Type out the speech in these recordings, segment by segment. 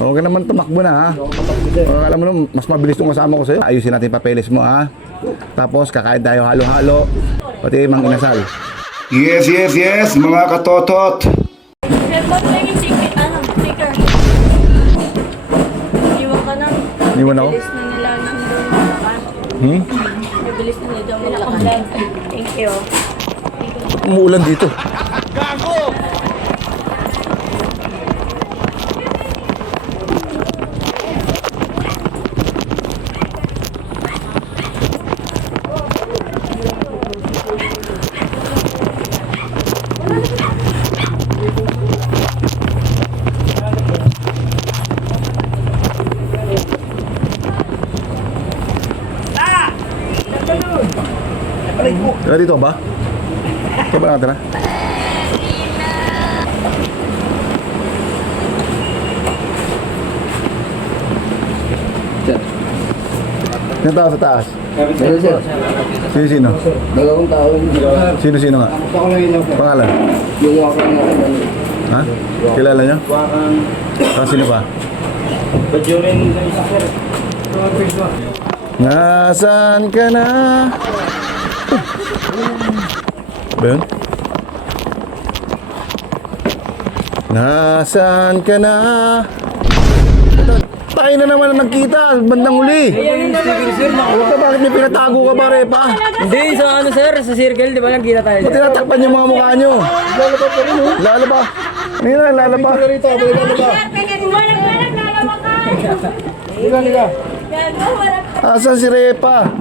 Huwag ka naman tumakbo na ha. Alam mo naman, mas mabilis itong kasama ko sa'yo. Ayusin natin yung papeles mo ha. Tapos kakain tayo halo-halo. Pati mang inasal. Yes, yes, yes, mga katotot. Sir, ba't lang yung ticket? Sticker? Iwan ka na. Iniwan ako? Bilis na nila ng doon. Bilis na nila daw nila. Thank you. Umuulan dito. Kaya dito ba? Ito ba natin ha? Yung tao sa taas? Sino? Dalawang tao. Sino nga? Pangalan? Ha? Kilala nyo? Sino pa? Nasaan ka na? Ba yun? Nasaan ka na? Tayo na naman na nagkita, bandang huli. Bakit may pinatago ka ba, Repa? Hindi, sa ano sir, sa circle, di ba nagkita tayo? Ba't tinatakpan yung mga mukha nyo? Lalaba pa rin, oh. Lalaba? Ano yun, lalaba? Asan si Repa?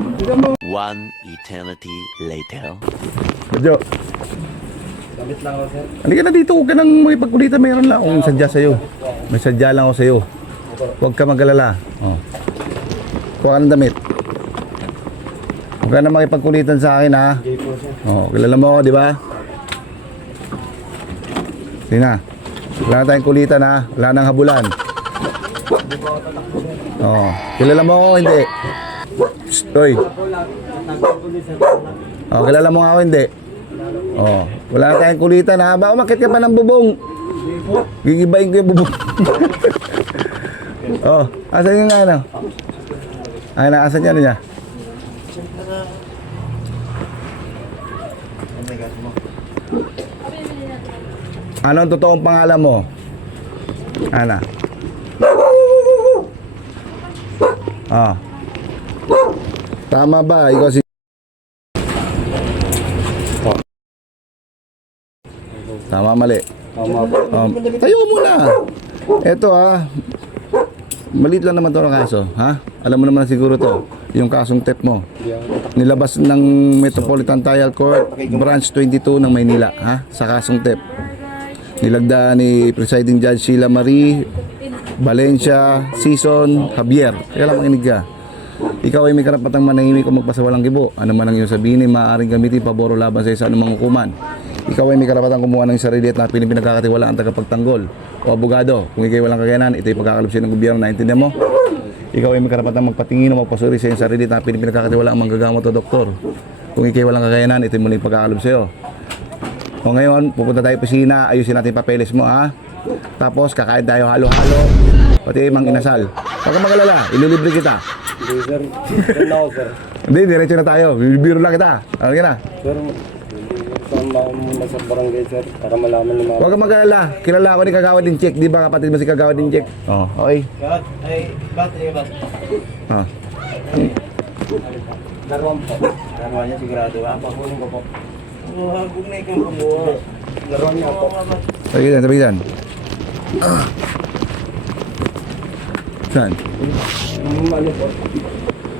One eternity later. Medyo. Halika na dito, huwag ka nang makipagkulitan. Mayroon lang akong sadya sa'yo. May sadya lang ako sa'yo. Huwag ka mag-alala. Oh. Kuha ka ng damit. Huwag ka na makipagkulitan sa akin ha. Oh, kilala mo ako, di ba? Sige na. Wala na tayong kulitan ha. Wala nang habulan. Oh, kilala mo ako, hindi. Shh, oy. Oh, kilala mo nga ako, hindi. Oh, wala na tayong kulitan ha. Baka umakit ka pa ng bubong. Gigibayin ko yung bubong. Oh, asan yung ano? Ay, naasan niya niya? Ano ang totoong pangalan mo? Ana? Ah. Tama ba? Ikaw si... Tama, mali. Tayo muna. Eto ha. Maliit lang naman ito ang kaso, ha? Alam mo naman siguro to, yung kasong theft mo. Nilabas ng Metropolitan Trial Court, Branch 22 ng Maynila, ha? Sa kasong theft. Nilagdaan ni Presiding Judge Sheila Marie Valencia Season Javier. Kaya lang makinig ka. Ikaw ay may karapatang manahimik o magpasawalang kibo. Ano man ang iyong sabihin ay maaaring gamitin paboro laban sa anumang hukuman. Ikaw ay may karapatang kumuha ng sarili at napiling pinagkakatiwalaan tagapagtanggol o abogado. Kung ikaw walang kakayanan, ito ay pagkakalupsin ng gobyerno, naintindihan mo? Ikaw ay may karapatang magpatingin o magpasuri sa iyong sarili at napiling pinagkakatiwalaan ang manggagamot o doktor. Kung ikaw walang kakayanan, ito ay muling pagkakalupsin sa'yo. O ngayon, pupunta tayo pisina, ayusin natin yung papeles mo ha. Tapos kakain tayo halo-halo, pati mang inasal. Huwag kang mag-alala, ililibre kita. Hindi sir, sir ako sir. Hindi, diretso na tayo, bibiro lang kita. Ano ka na? Sir, sama muna sa barangay sir, para malaman ni mama. Huwag kang mag-alala, kilala ako ni Kagawad din Check. Di ba kapatid mo si Kagawad din Check? Oo, okay. Ah. Laruan po. Laruan niya sigurado. Pakunin ko po. Huwag na ikang kumuha. Laruan niya po. Sabi dyan, sabi dyan. Saan? Ano po?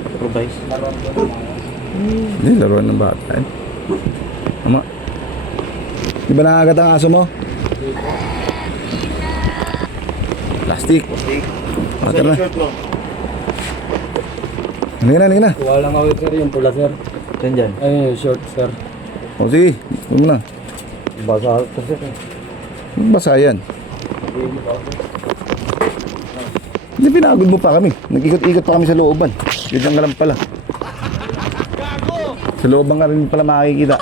Improvise. Laruan po. Hindi, laruan ng bata. Tama. Di ba nakagat ang aso mo? Plastic. Water na. Halika na, halika na. Kuha lang ako sir, yung pula sir. Saan dyan? Ay, yung short sir. O sige, huwag mo na. Basa ako sir. Basa yan. Hindi, pinagod mo pa kami. Nag-ikot-ikot pa kami sa looban. Ganyan ka lang pala. Sa looban ka rin pala makikita.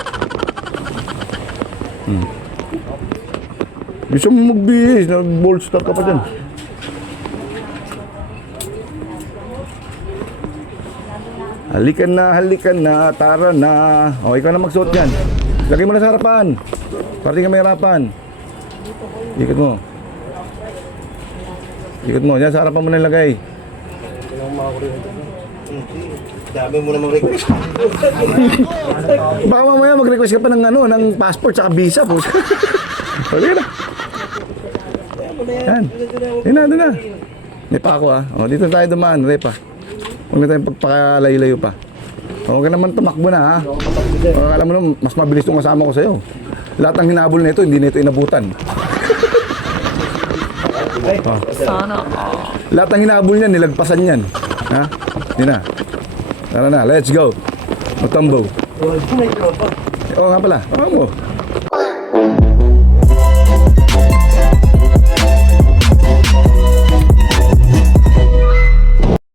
Gusto mo magbihis, nag-ball start ka pa dyan. Halika na, tara na. O, ikaw na magsuot yan. Lagay mo na sa harapan. Para di ka may harapan. Ikot mo. Ikot mo, yan sa harapan mo na ilagay. Dami mo na mag-request. Baka mamaya mag-request ka pa ng ano, ng passport sa visa po. Halika na. Yan. Doon na. May pa ako ah. O, dito tayo dumaan, Repa. Huwag na tayong pagpakalayo-layo pa. Huwag ka naman tumakbo na ha. Alam mo naman, mas mabilis itong kasama ko sa'yo. Lahat ng hinabol nito, hindi nito inabutan. Sana. Lahat ng hinabol niyan, nilagpasan niyan. Ha? Yun na. Tara na, let's go. Matambo. Oo nga pala. Oo mo.